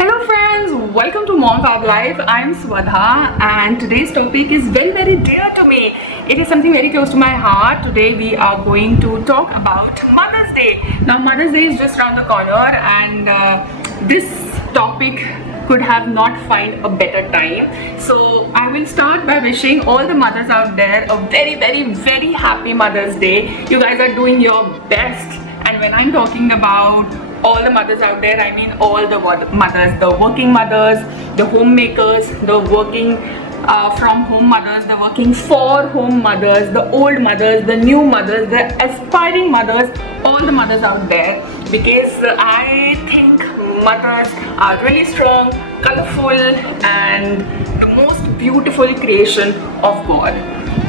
Hello friends, welcome to Mom Fab Life. I am Swadha and today's topic is very dear to me. It is something very close to my heart. Today we are going to talk about Mother's Day. Now Mother's Day is just around the corner and this topic could have not find a better time. So I will start by wishing all the mothers out there a very happy Mother's Day. You guys are doing your best, and when I'm talking about all the mothers out there, I mean all the mothers, the working mothers, the homemakers, the working from home mothers, the working for home mothers, the old mothers, the new mothers, the aspiring mothers, all the mothers out there, because I think mothers are really strong, colorful and the most beautiful creation of God.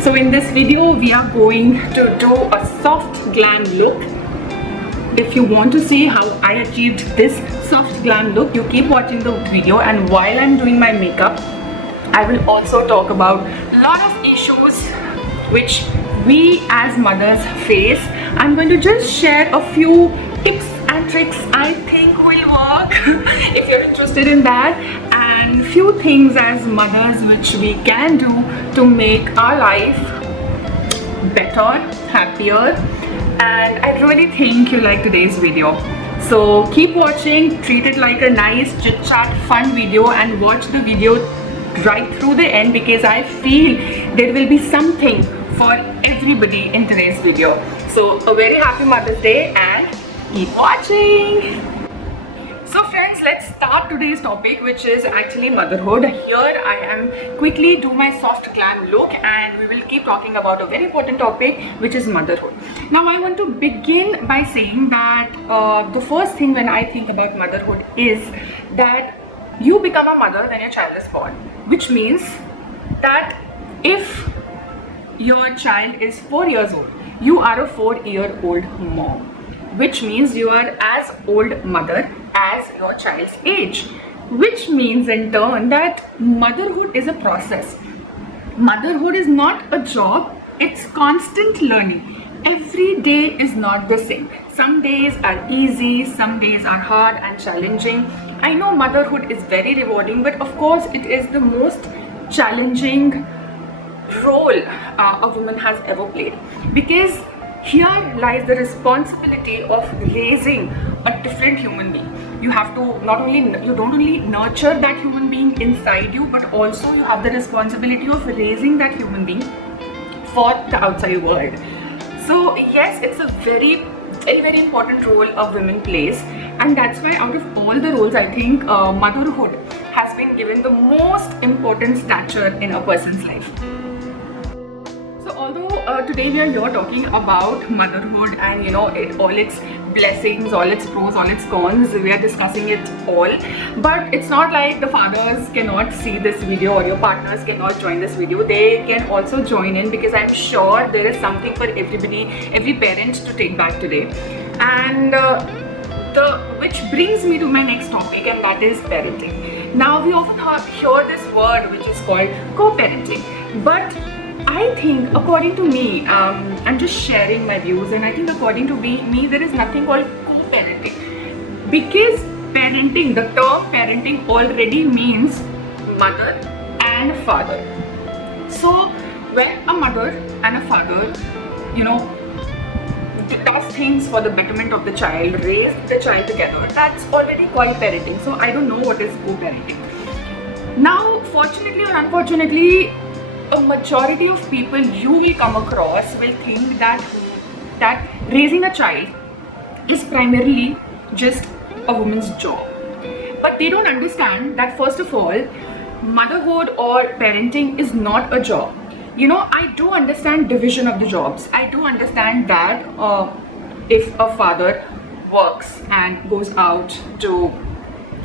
So in this video we are going to do a soft glam look. If you want to see how I achieved this soft glam look, you keep watching the video, and while I'm doing my makeup I will also talk about a lot of issues which we as mothers face. I'm going to just share a few tips and tricks I think will work if you're interested in that, and few things as mothers which we can do to make our life better, happier. And I really think you like today's video. So keep watching, treat it like a nice chit chat fun video, and watch the video right through the end, because I feel there will be something for everybody in today's video. So a very happy Mother's Day and keep watching. So friends, let's start today's topic, which is actually motherhood. Here I am quickly do my soft glam look, and we will keep talking about a very important topic, which is motherhood. Now I want to begin by saying that the first thing when I think about motherhood is that you become a mother when your child is born, which means that if your child is 4 years old, you are a 4-year-old mom, which means you are as old mother as your child's age, which means in turn that motherhood is a process. Motherhood is not a job, it's constant learning. Every day is not the same. Some days are easy, some days are hard and challenging. I know motherhood is very rewarding, but of course it is the most challenging role a woman has ever played, because here lies the responsibility of raising a different human being. You have to you don't only nurture that human being inside you, but also you have the responsibility of raising that human being for the outside world. So yes, it's a very important role a woman plays, and that's why out of all the roles I think motherhood has been given the most important stature in a person's life. So although today we are here talking about motherhood and all its blessings, all its pros, all its cons, we are discussing it all, but it's not like the fathers cannot see this video or your partners cannot join this video. They can also join in, because I'm sure there is something for everybody, every parent to take back today. And which brings me to my next topic, and that is parenting. Now we often hear this word which is called co-parenting, but I think according to me, I'm just sharing my views, and I think according to me there is nothing called co-parenting, because parenting, the term parenting already means mother and father. So when a mother and a father does things for the betterment of the child, raise the child together, that's already called parenting. So I don't know what is co-parenting. Now fortunately or unfortunately, a majority of people you will come across will think that raising a child is primarily just a woman's job. But they don't understand that first of all, motherhood or parenting is not a job. I do understand division of the jobs. I do understand that if a father works and goes out to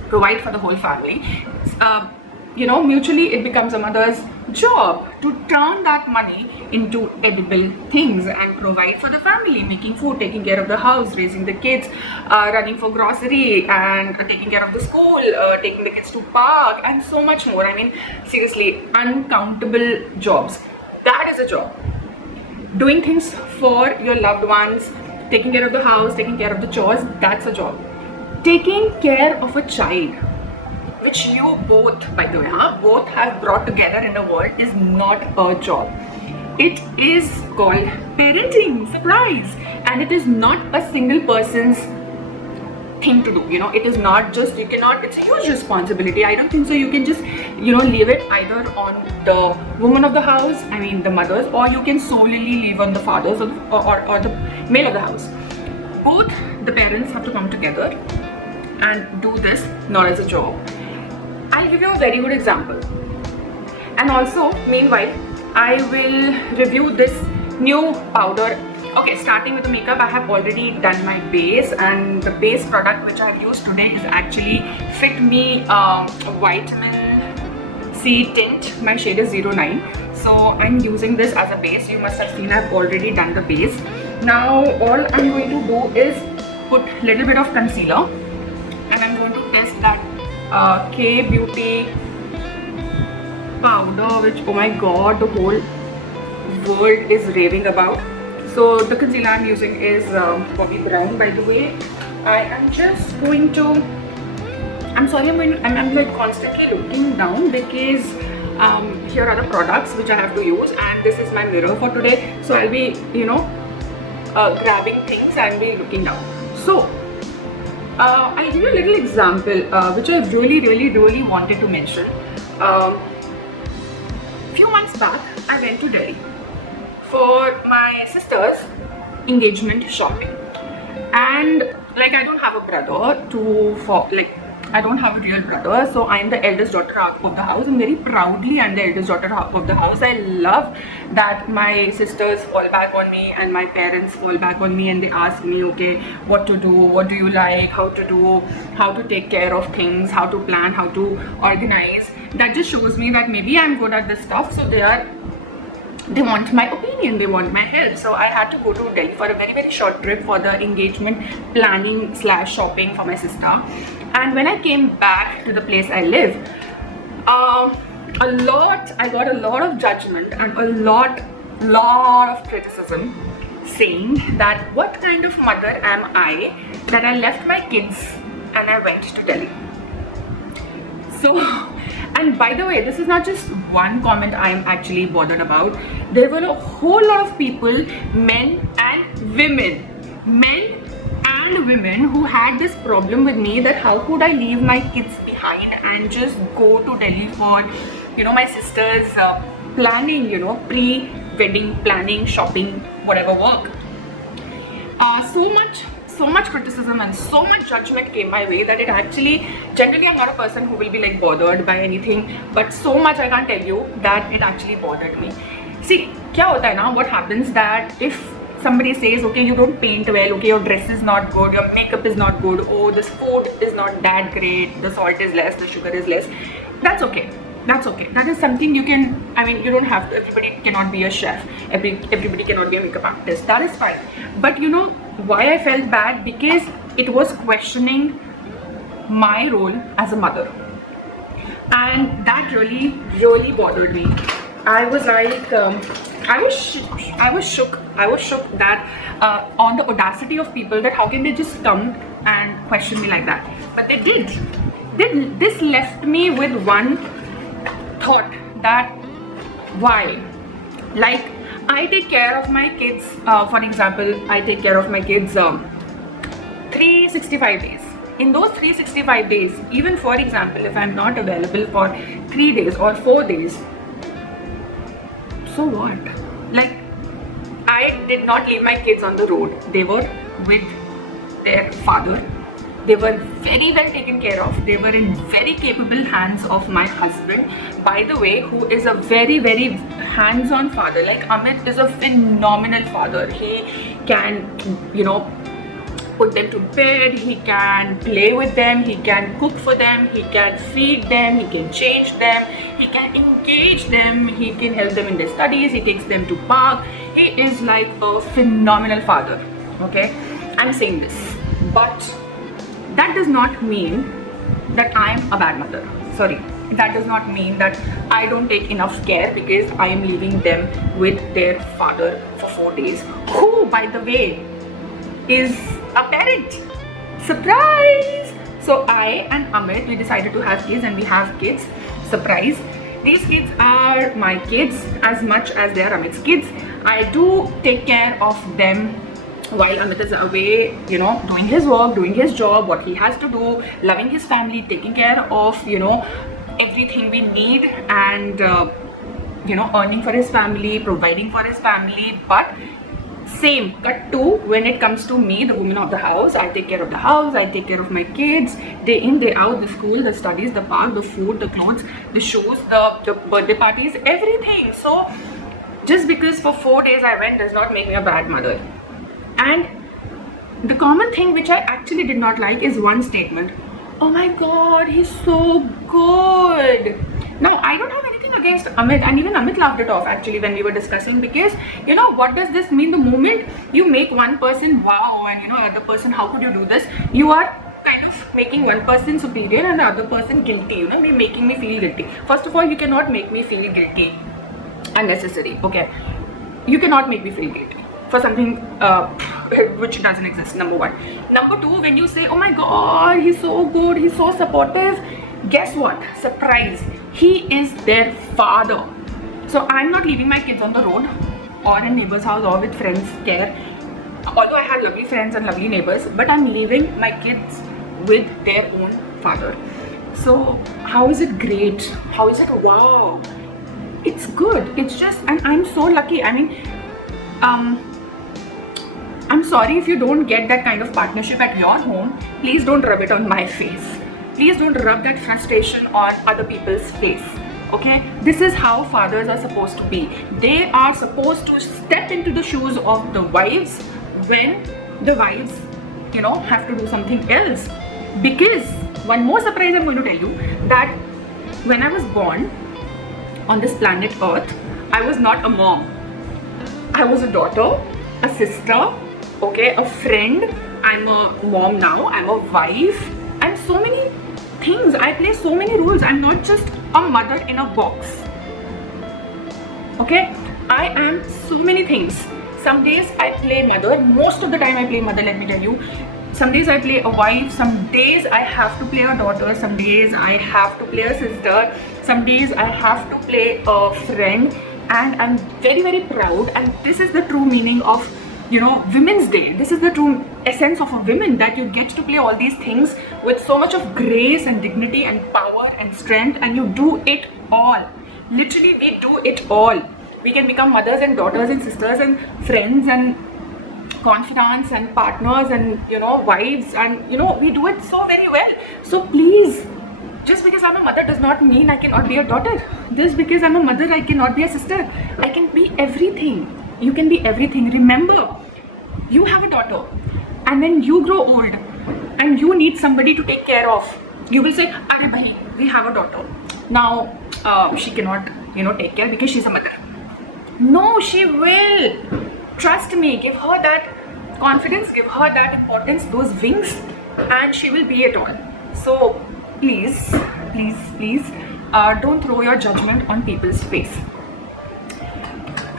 provide for the whole family, mutually it becomes a mother's job to turn that money into edible things and provide for the family, making food, taking care of the house, raising the kids, running for grocery, and taking care of the school, taking the kids to park, and so much more. I mean, seriously, uncountable jobs. That is a job. Doing things for your loved ones, taking care of the house, taking care of the chores, that's a job. Taking care of a child which you both, by the way, both have brought together in the world is not a job. It is called parenting, surprise, and it is not a single person's thing to do. It is not just, you cannot, it's a huge responsibility. I don't think so you can just leave it either on the woman of the house, I mean the mothers, or you can solely leave on the fathers or the male of the house. Both the parents have to come together and do this, not as a job. I'll give you a very good example, and also meanwhile I will review this new powder. Okay, starting with the makeup, I have already done my base, and the base product which I have used today is actually Fit Me Vitamin C Tint. My shade is 09. So I'm using this as a base. You must have seen I've already done the base. Now all I'm going to do is put a little bit of concealer, and I'm going to test that K Beauty powder, which, oh my god, the whole world is raving about. So the concealer I'm using is Bobbi Brown, by the way. I am just going to, I'm sorry, I'm like constantly looking down because here are the products which I have to use, and this is my mirror for today. So I'll be, grabbing things and be looking down. So I'll give you a little example which I really wanted to mention. Few months back, I went to Delhi for my sister's engagement shopping, and like I don't have a brother I don't have a real brother, so I'm the eldest daughter of the house, and very proudly I'm the eldest daughter of the house. I love that my sisters fall back on me and my parents fall back on me, and they ask me, okay, what to do, what do you like, how to take care of things, how to plan, how to organize. That just shows me that maybe I'm good at this stuff, so they want my opinion, they want my help. So I had to go to Delhi for a very short trip for the engagement planning / shopping for my sister. And when I came back to the place I live, I got a lot of judgment and a lot of criticism, saying that what kind of mother am I that I left my kids and I went to Delhi. So, and by the way, this is not just one comment I am actually bothered about. There were a whole lot of people, men and women who had this problem with me, that how could I leave my kids behind and just go to Delhi for my sister's planning, pre-wedding planning, shopping, whatever work. So much criticism and so much judgment came my way that it actually, generally I'm not a person who will be like bothered by anything, but so much I can't tell you that it actually bothered me. See, kya hota hai na, what happens that if somebody says, okay, you don't paint well, okay, your dress is not good, your makeup is not good, oh, this food is not that great, the salt is less, the sugar is less, that's okay. That's okay. That is something you can, you don't have to, everybody cannot be a chef, everybody cannot be a makeup artist, that is fine. But you know why I felt bad? Because it was questioning my role as a mother, and that really bothered me. I was like, I was shook that on the audacity of people, that how can they just come and question me like that? But they did. This left me with one thought, that why? Like, I take care of my kids, for example, I take care of my kids 365 days. In those 365 days, even for example, if I'm not available for 3 days or 4 days, so what? Like, I did not leave my kids on the road. They were with their father. They were very well taken care of. They were in very capable hands of my husband, by the way, who is a very hands-on father. Like, Amit is a phenomenal father. He can, put them to bed, he can play with them, he can cook for them, he can feed them, he can change them, he can engage them, he can help them in their studies, he takes them to park. He is like a phenomenal father, okay? I'm saying this, but that does not mean that I'm a bad mother. Sorry, that does not mean that I don't take enough care because I am leaving them with their father for 4 days, who, by the way, is a parent. Surprise! So I and Amit, we decided to have kids, and we have kids. Surprise. These kids are my kids as much as they are Amit's kids. I do take care of them while Amit is away, you know, doing his work, doing his job, what he has to do, loving his family, taking care of, you know, everything we need, and you know, earning for his family, providing for his family. But same cut to when it comes to me, the woman of the house. I take care of the house, I take care of my kids, day in, day out, the school, the studies, the park, the food, the clothes, the shoes, the birthday parties, everything. So just because for 4 days I went does not make me a bad mother. And the common thing which I actually did not like is one statement: oh my god, he's so good. Now, I don't have anything against Amit, and even Amit laughed it off actually when we were discussing, because you know, what does this mean? The moment you make one person wow and you know, other person, how could you do this? You are kind of making one person superior and the other person guilty, you know, making me feel guilty. First of all, you cannot make me feel guilty unnecessary, okay? You cannot make me feel guilty for something which doesn't exist, number one. Number two, when you say, oh my god, he's so good, he's so supportive, guess what? Surprise, he is their father. So I'm not leaving my kids on the road or in neighbor's house or with friends' care, although I have lovely friends and lovely neighbors, but I'm leaving my kids with their own father. So how is it great? How is it wow? It's good. It's just, and I'm so lucky. I mean, I'm sorry if you don't get that kind of partnership at your home. Please don't rub it on my face. Please don't rub that frustration on other people's face. Okay? This is how fathers are supposed to be. They are supposed to step into the shoes of the wives when the wives, you know, have to do something else. Because one more surprise I'm going to tell you, that when I was born on this planet Earth, I was not a mom. I was a daughter, a sister, okay, a friend. I'm a mom now, I'm a wife, and so many things. I play so many roles. I'm not just a mother in a box. Okay, I am so many things. Some days I play mother, most of the time I play mother, let me tell you. Some days I play a wife, some days I have to play a daughter, some days I have to play a sister, some days I have to play a friend. And I'm very, very proud, and this is the true meaning of, you know, Women's Day. This is the true essence of a woman, that you get to play all these things with so much of grace and dignity and power and strength, and you do it all. Literally, we do it all. We can become mothers and daughters and sisters and friends and confidants and partners and, you know, wives, and you know, we do it so very well. So please, just because I'm a mother does not mean I cannot be a daughter. Just because I'm a mother, I cannot be a sister. I can be everything. You can be everything. Remember, you have a daughter, and when you grow old and you need somebody to take care of, you will say, "Arey bhai, we have a daughter. Now she cannot, you know, take care because she's a mother." No, she will. Trust me. Give her that confidence. Give her that importance, those wings, and she will be it all. So please, please, please, don't throw your judgment on people's face.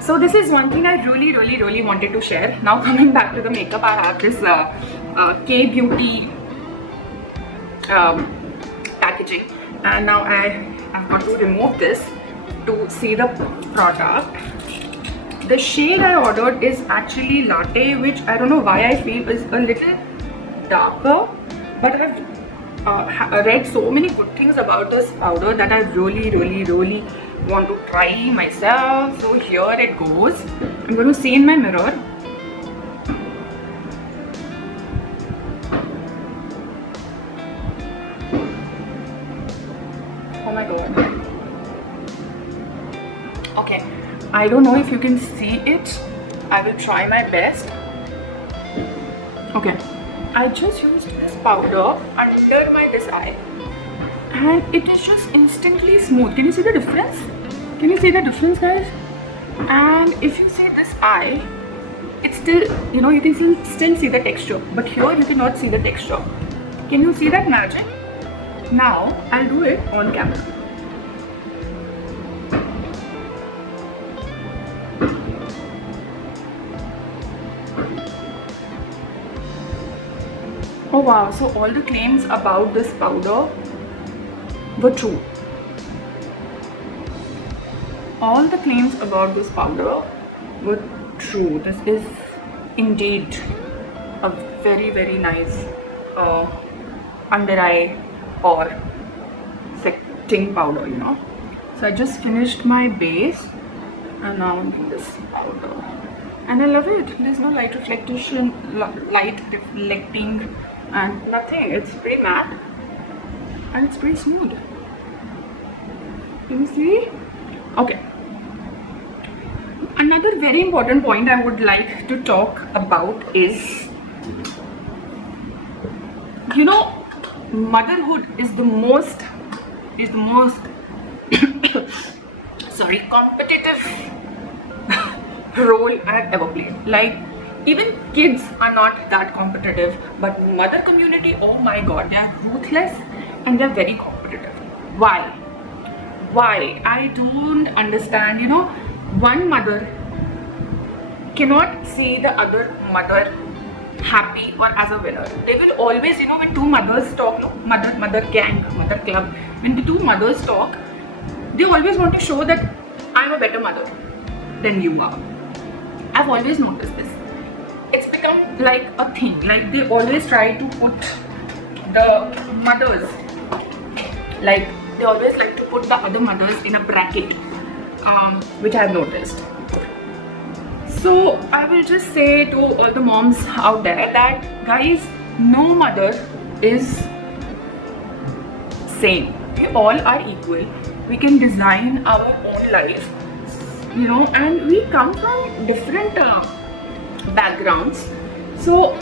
So this is one thing I really, really, really wanted to share. Now coming back to the makeup, I have this K-Beauty packaging, and now I've got to remove this to see the product. The shade I ordered is actually latte, which I don't know why I feel is a little darker, but I've read so many good things about this powder that I really, really, really want to try myself. So here it goes. I'm going to see in my mirror. Oh my god. Okay, I don't know if you can see it. I will try my best. Okay, I just used this powder under this eye, and it is just instantly smooth. Can you see the difference? Can you see the difference, guys? And if you see this eye, it's still, you know, you can still see the texture, but here you cannot see the texture. Can you see that magic? Now I'll do it on camera. Oh wow, so all the claims about this powder were true. All the claims about this powder were true. This is indeed a very, very nice under eye or setting powder, you know. So I just finished my base and now I'm doing this powder. And I love it. There's no light reflection, light reflecting and nothing. It's pretty matte and it's pretty smooth. Can you see? Okay. Another very important point I would like to talk about is, you know, motherhood is the most sorry, competitive role I've ever played. Like, even kids are not that competitive, but mother community, oh my god, they are ruthless and they're very competitive. Why? I don't understand. You know, one mother cannot see the other mother happy or as a winner. They will always, you know, when two mothers talk, no, mother gang, mother club, when the two mothers talk, they always want to show that I'm a better mother than you are. I've always noticed this. It's become like a thing. Like, they always try to put the mothers, like they always like to put the other mothers in a bracket, which I've noticed. So I will just say to all the moms out there that, guys, no mother is same. We all are equal. We can design our own life, you know, and we come from different backgrounds. So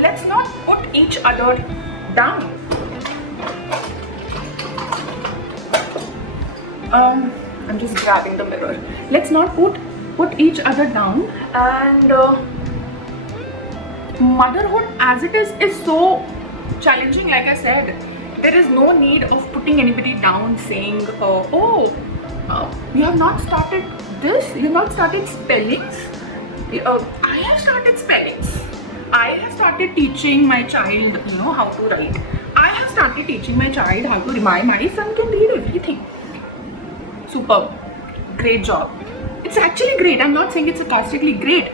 let's not put each other down. I'm just grabbing the mirror. Let's not put each other down. And motherhood as it is so challenging. Like I said, there is no need of putting anybody down, saying, you have not started this, you have not started spellings. I have started spellings. I have started teaching my child, you know, how to write. I have started teaching my child how to read. My son can read everything. Superb. Great job. It's actually great. I'm not saying it's sarcastically great,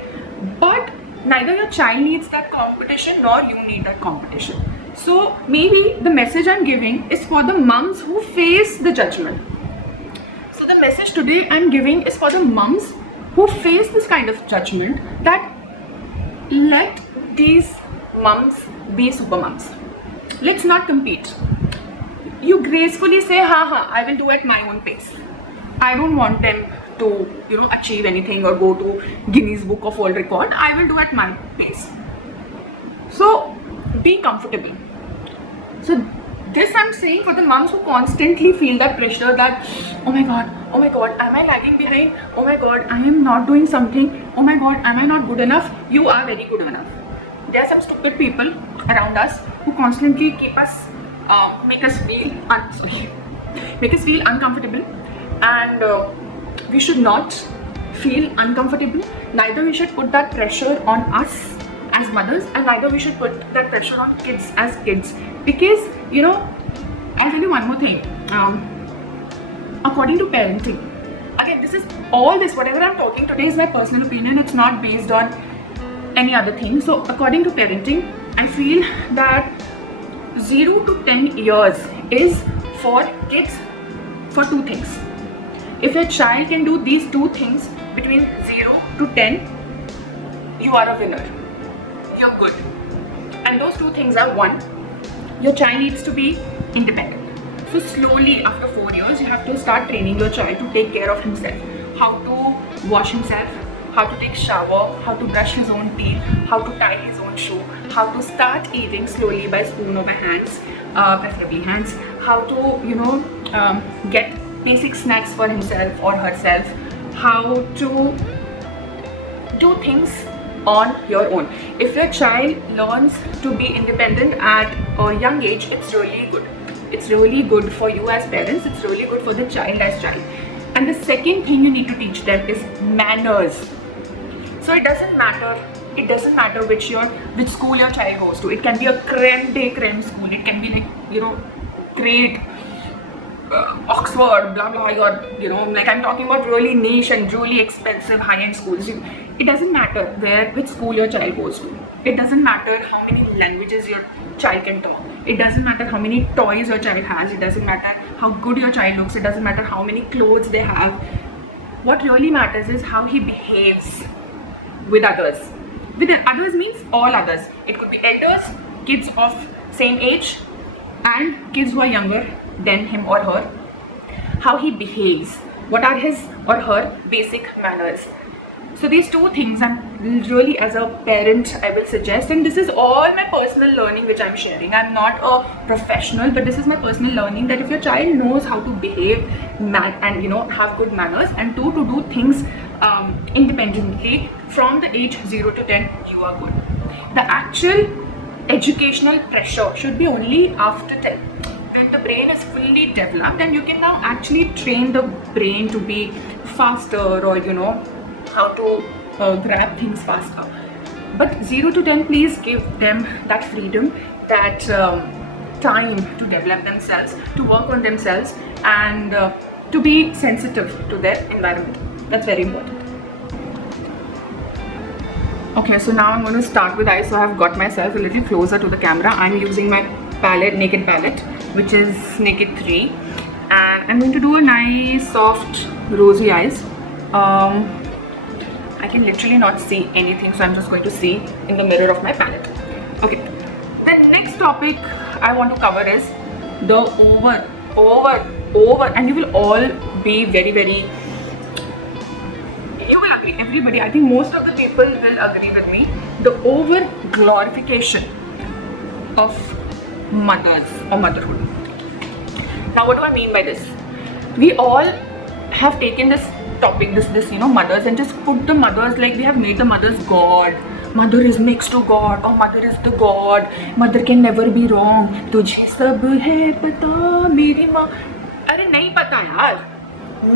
but neither your child needs that competition nor you need that competition. So maybe the message I'm giving is for the mums who face the judgment. So the message today I'm giving is for the mums who face this kind of judgment, that let these mums be super mums. Let's not compete. You gracefully say, I will do at my own pace. I don't want them to, you know, achieve anything or go to Guinness Book of World Record. I will do at my pace. So be comfortable. So this I'm saying for the moms who constantly feel that pressure that, oh my god, am I lagging behind? Oh my god, I am not doing something. Oh my god, am I not good enough? You are very good enough. There are some stupid people around us who constantly keep us, make us feel uncomfortable, and we should not feel uncomfortable. Neither we should put that pressure on us as mothers, and neither we should put that pressure on kids as kids. Because, you know, I'll tell you one more thing. According to parenting, again, whatever I'm talking today is my personal opinion. It's not based on any other thing. So according to parenting, I feel that 0 to 10 years is for kids for two things. If a child can do these two things between 0 to 10, you are a winner. You're good. And those two things are: one, your child needs to be independent. So slowly, after 4 years, you have to start training your child to take care of himself. How to wash himself, how to take shower, how to brush his own teeth, how to tie his own shoe, how to start eating slowly by spoon or by hands, preferably hands, how to, you know, get basic snacks for himself or herself, how to do things on your own. If your child learns to be independent at a young age, it's really good. It's really good for you as parents. It's really good for the child as child. And the second thing you need to teach them is manners. So it doesn't matter It doesn't matter which school your child goes to. It can be a creme de creme school. It can be like, you know, great Oxford, blah blah, or you know, like I'm talking about really niche and really expensive high-end schools. It doesn't matter which school your child goes to. It doesn't matter how many languages your child can talk. It doesn't matter how many toys your child has. It doesn't matter how good your child looks. It doesn't matter how many clothes they have. What really matters is how he behaves with others. With others means all others. It could be elders, kids of same age, and kids who are younger than him or her. How he behaves. What are his or her basic manners? So these two things I'm really, as a parent, I will suggest, and this is all my personal learning which I'm sharing. I'm not a professional, but this is my personal learning, that if your child knows how to behave and, you know, have good manners, and to do things independently from the age 0 to 10, you are good. The actual educational pressure should be only after 10, when the brain is fully developed and you can now actually train the brain to be faster, or you know, how to grab things faster. But 0 to 10, please give them that freedom, that time to develop themselves, to work on themselves, and to be sensitive to their environment. That's very important. Okay, so now I'm going to start with eyes. So I've got myself a little closer to the camera. I'm using my palette, Naked palette, which is Naked 3, and I'm going to do a nice soft rosy eyes. I can literally not see anything, so I'm just going to see in the mirror of my palette. Okay, the next topic I want to cover is the over, and you will all be very, you will agree, everybody, I think most of the people will agree with me, the over glorification of mothers or motherhood. Now what do I mean by this? We all have taken this topic, this you know, mothers, and just put the mothers, like we have made the mothers God. Mother is next to God, or mother is the God. Mother can never be wrong. तुझे सब है पता मेरी माँ. अरे नहीं पता यार,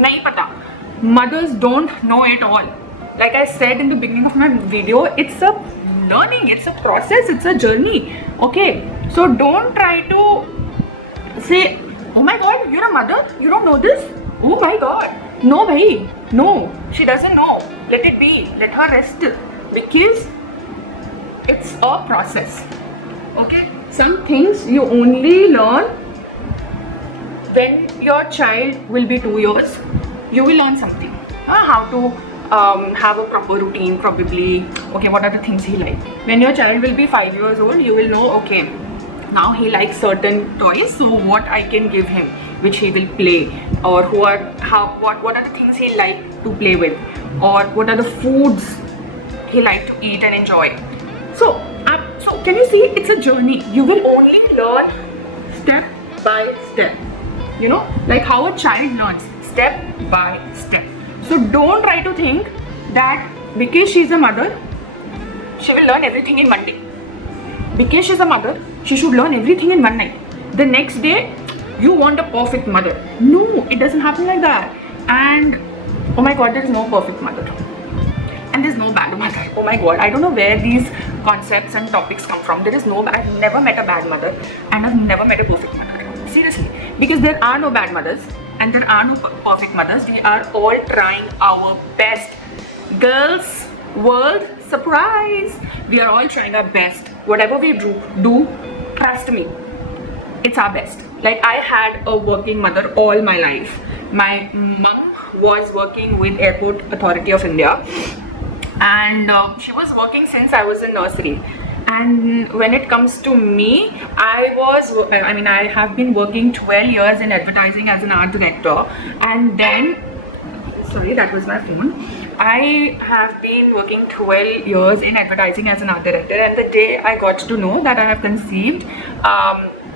नहीं पता. Mothers don't know it all. Like I said in the beginning of my video, it's a learning, it's a process, it's a journey. Okay, so don't try to say, oh my God, you're a mother, you don't know this? Oh my God. No, bhai. No, she doesn't know. Let it be. Let her rest. Because it's a process. Okay? Some things you only learn when your child will be 2 years. You will learn something. How to have a proper routine, probably. Okay, what are the things he likes? When your child will be 5 years old, you will know, okay, now he likes certain toys, so what I can give him, which he will play, or what are the things he like to play with, or what are the foods he like to eat and enjoy. So can you see, it's a journey. You will only learn step by step, you know, like how a child learns step by step. So don't try to think that because she's a mother, she will learn everything in one day. Because she's a mother, she should learn everything in one night. The next day, you want a perfect mother. No, it doesn't happen like that. And oh my God, there is no perfect mother. And there's no bad mother. Oh my God, I don't know where these concepts and topics come from. There is no, I've never met a bad mother, and I've never met a perfect mother. Seriously. Because there are no bad mothers and there are no perfect mothers. We are all trying our best. Girls, world, surprise. We are all trying our best. Whatever we do, trust me, it's our best. Like I had a working mother all my life. My mom was working with Airport Authority of India, and she was working since I was in nursery. And when it comes to me, I have been working 12 years in advertising as an art director, and then, sorry, that was my phone. I have been working 12 years in advertising as an art director, and the day I got to know that I have conceived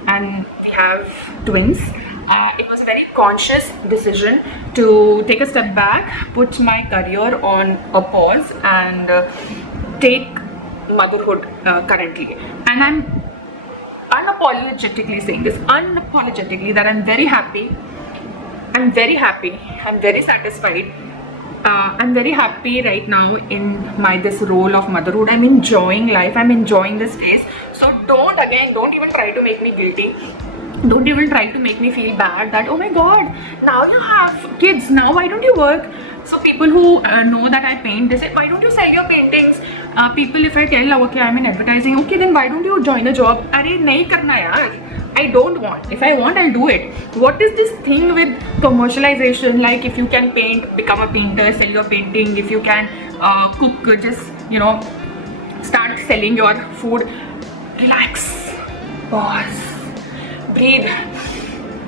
and have twins, it was a very conscious decision to take a step back, put my career on a pause, and take motherhood currently. And I'm unapologetically saying this, unapologetically, that I'm very happy, I'm very satisfied I'm very happy right now in this role of motherhood. I'm enjoying life. I'm enjoying this phase. So don't even try to make me guilty. Don't even try to make me feel bad that, oh my god, now you have kids, now why don't you work? So people who know that I paint, they say, why don't you sell your paintings? People, if I tell, okay, I'm in advertising, okay, then why don't you join a job? Arey, nahi karna yaar. I don't want. If I want, I'll do it. What is this thing with commercialization? Like, if you can paint, become a painter, sell your painting. If you can cook, just, start selling your food. Relax. Pause. Breathe.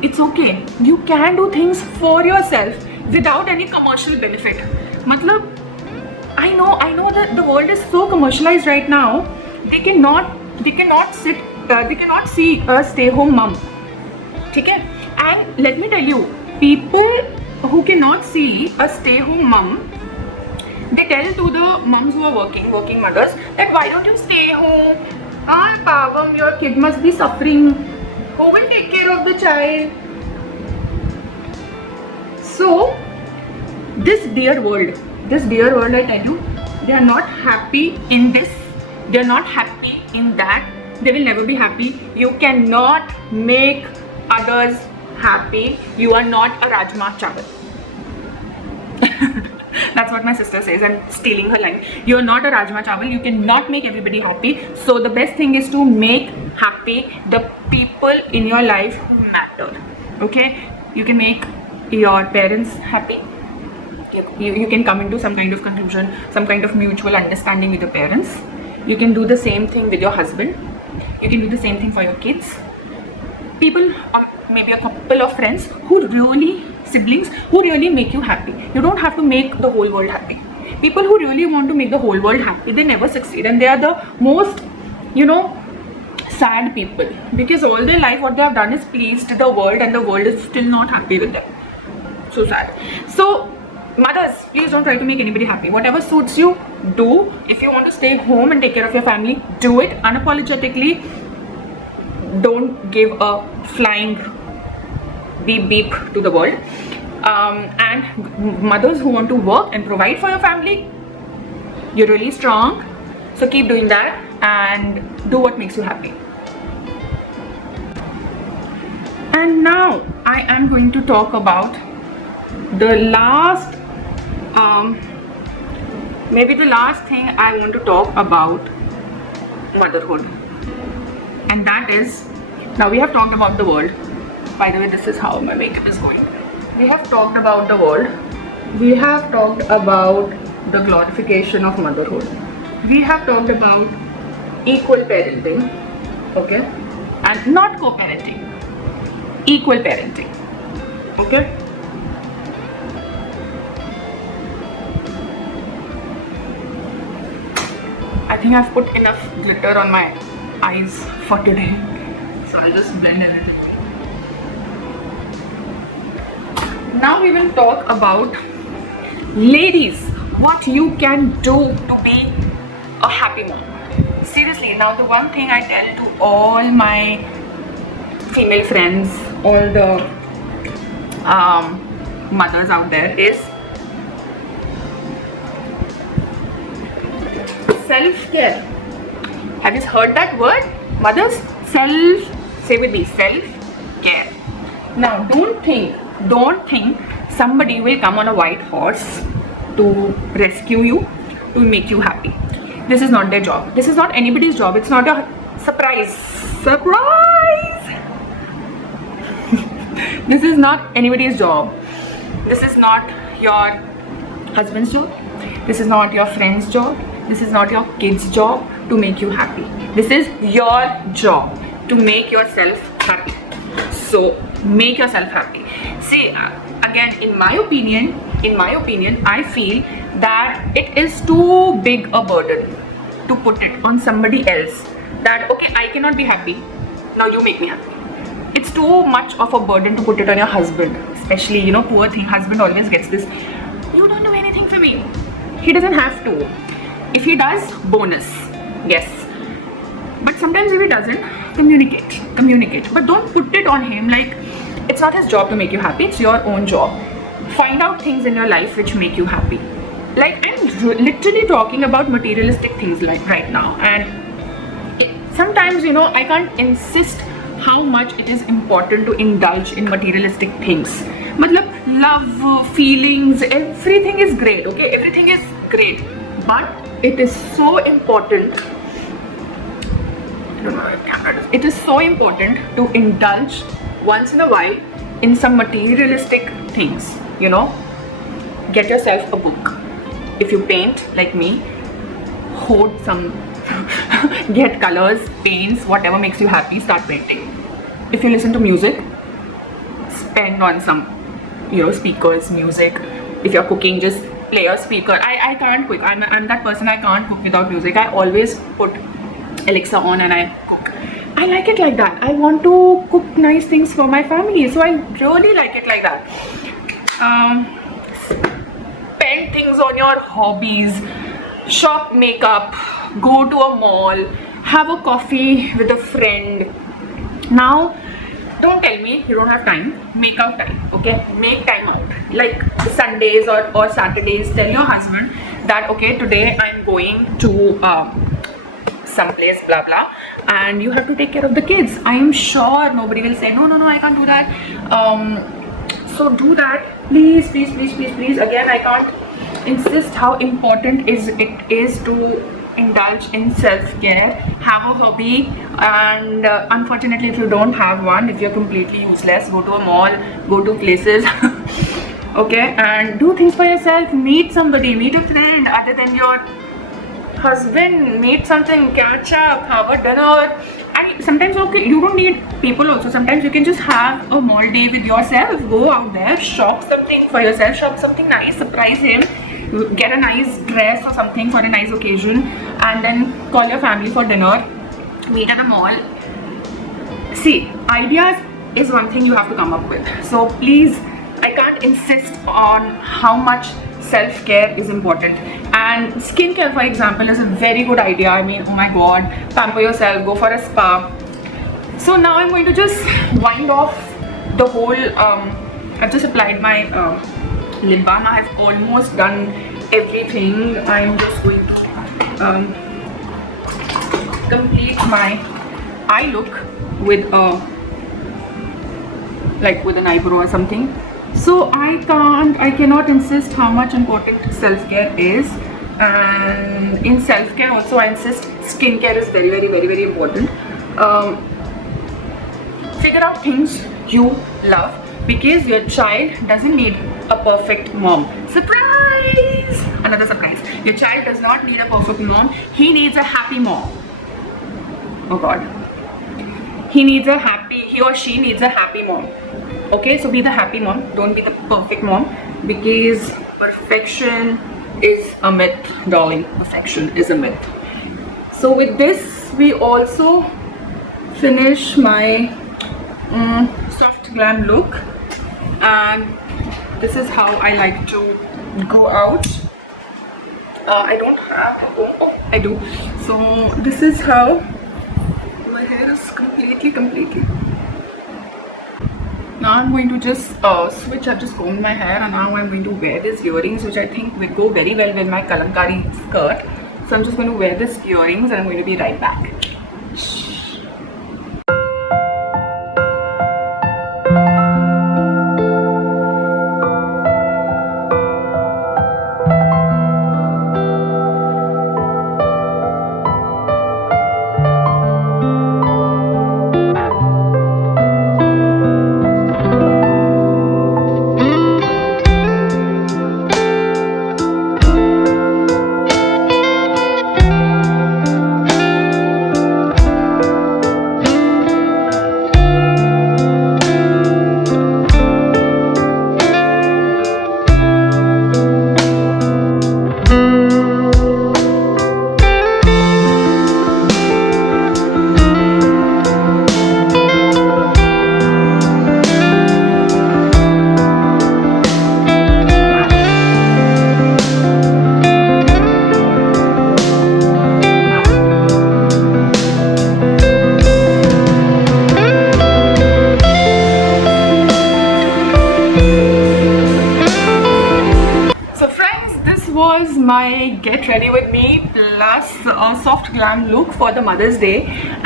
It's okay. You can do things for yourself without any commercial benefit. Matlab, I know that the world is so commercialized right now. They cannot see a stay-home mom. Okay? And let me tell you, people who cannot see a stay-home mom, they tell to the moms who are working mothers, that why don't you stay home? Ah, Pavam, your kid must be suffering. Who will take care of the child? So, this dear world, I tell you, they are not happy in this, they are not happy in that, they will never be happy. You cannot make others happy. You are not a Rajma Chawal. That's what my sister says. I'm stealing her line. You are not a Rajma Chawal. You cannot make everybody happy. So the best thing is to make happy the people in your life who matter. Okay? You can make your parents happy. You can come into some kind of conclusion, some kind of mutual understanding with your parents. You can do the same thing with your husband. You can do the same thing for your kids. People, maybe a couple of friends siblings who really make you happy. You don't have to make the whole world happy. People who really want to make the whole world happy, they never succeed, and they are the most, sad people, because all their life what they have done is pleased the world, and the world is still not happy with them. So sad. So mothers, please don't try to make anybody happy. Whatever suits you, do. If you want to stay home and take care of your family, do it unapologetically. Don't give a flying beep beep to the world. And mothers who want to work and provide for your family, you're really strong. So keep doing that and do what makes you happy. And now I am going to talk about the last maybe the last thing I want to talk about motherhood, and that is, now we have talked about the world. By the way, this is how my makeup is going. We have talked about the world. We have talked about the glorification of motherhood. We have talked about equal parenting, okay, and not co-parenting, equal parenting, okay. I think I've put enough glitter on my eyes for today, so I'll just blend a little. Now we will talk about, ladies, what you can do to be a happy mom. Seriously, now the one thing I tell to all my female friends, all the mothers out there is self-care. Have you heard that word? Mothers, say with me, self-care. Now don't think somebody will come on a white horse to rescue you, to make you happy. This is not their job. This is not anybody's job. It's not a surprise. This is not anybody's job. This is not your husband's job. This is not your friend's job. This is not your kid's job to make you happy. This is your job to make yourself happy. So make yourself happy. See, again, in my opinion, I feel that it is too big a burden to put it on somebody else. That, okay, I cannot be happy, now you make me happy. It's too much of a burden to put it on your husband. Especially, poor thing, husband always gets this, you don't do anything for me. He doesn't have to. If he does, bonus, yes. But sometimes if he doesn't, communicate. But don't put it on him like it's not his job to make you happy, it's your own job. find out things in your life which make you happy. Like, I'm literally talking about materialistic things like right now, and sometimes, you know, I can't insist how much it is important to indulge in materialistic things. Matlab, love, feelings, everything is great, okay? Everything is great, but it is so important. I don't know if camera does. It is so important to indulge once in a while in some materialistic things, you know? Get yourself a book. If you paint like me, hoard some get colors, paints, whatever makes you happy, start painting. If you listen to music, spend on some, you know, speakers, music. If you're cooking, just play a speaker. I can't cook. I'm that person, I can't cook without music. I always put Alexa on and I cook. I like it like that. I want to cook nice things for my family, so I really like it like that. Spend things on your hobbies, shop makeup, go to a mall, have a coffee with a friend. Now, don't tell me you don't have time. Make out time, okay? Make time out. Like Sundays or Saturdays, tell your husband that, okay, today I'm going to someplace, blah blah, and you have to take care of the kids. I am sure nobody will say, no, I can't do that. So do that, please. Again, I can't insist how important it is to indulge in self-care. Have a hobby, and unfortunately, if you don't have one, if you're completely useless, go to a mall, go to places okay, and do things for yourself. Meet somebody, meet a friend other than your husband, meet something, catch up, have a dinner. And sometimes, okay, you don't need people also. Sometimes you can just have a mall day with yourself. Go out there, shop something for yourself, shop something nice, surprise him, get a nice dress or something for a nice occasion, and then call your family for dinner, meet at a mall. See, ideas is one thing you have to come up with. So please, I can't insist on how much self-care is important. And skincare, for example, is a very good idea. I mean, oh my god, pamper yourself, go for a spa. So now I'm going to just wind off the whole I've just applied my lip balm. I have almost done everything. I'm just going to complete my eye look with like with an eyebrow or something. So I cannot insist how much important self-care is. And in self-care also, I insist skincare is very important. Figure out things you love, because your child doesn't need a perfect mom. Surprise! Another surprise. Your child does not need a perfect mom. He needs a happy mom. Oh god. He or she needs a happy mom. Okay, so be the happy mom, don't be the perfect mom, because perfection is a myth, darling. Perfection is a myth. So with this, we also finish my soft glam look, and this is how I like to go out. I don't have a comb. I do. So this is how my hair is completely. Now I'm going to just switch. I've just combed my hair, and now I'm going to wear these earrings, which I think will go very well with my kalamkari skirt. So I'm just going to wear these earrings, and I'm going to be right back. my get ready with me plus soft glam look for the Mother's Day,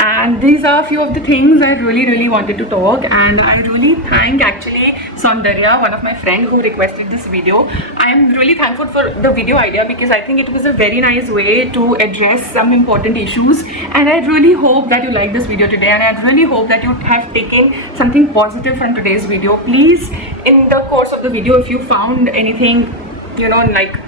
and these are a few of the things I really wanted to talk. And I really thank actually Saundarya, one of my friend who requested this video. I am really thankful for the video idea because I think it was a very nice way to address some important issues, and I really hope that you like this video today, and I really hope that you have taken something positive from today's video. Please, in the course of the video, if you found anything, you know, like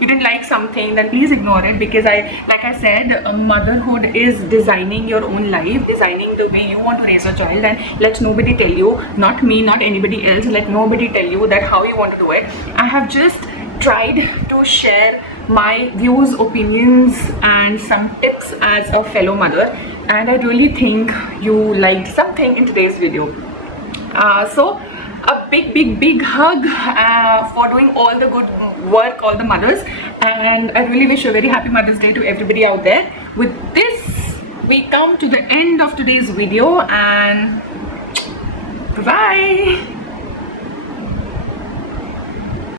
you didn't like something, then please ignore it, because like I said, motherhood is designing your own life, designing the way you want to raise a child, and let nobody tell you, not me, not anybody else, let nobody tell you that how you want to do it. I have just tried to share my views, opinions and some tips as a fellow mother, and I really think you liked something in today's video. So a big hug for doing all the good work, all the mothers, and I really wish a very happy Mother's Day to everybody out there. With this, we come to the end of today's video, and bye.